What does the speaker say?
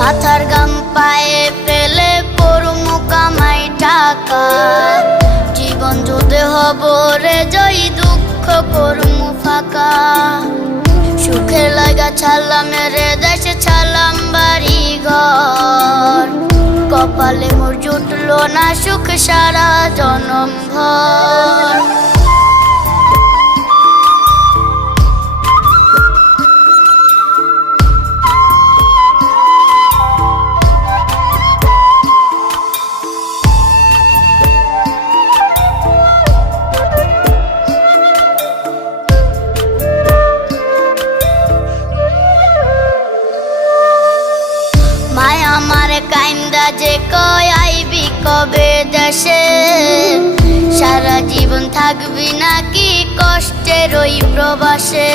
মাথার গাম পায়ে ফেলে পড়মু কামাই টাকা, জীবন যুদ্ধে হব রে জয়ী, দুঃখ করমু ফাঁকা। সুখের লাগা ছাড়লাম রে দেশে, ছাড়লাম বাড়ি ঘর, কপালে মোর জুটলো না সুখ সারা জনম ভর। মায় আমার কাইন্দা যে কয় আইবি কবে দেশে, সারা জীবন থাকবি নাকি কষ্টের ওই প্রবাসে।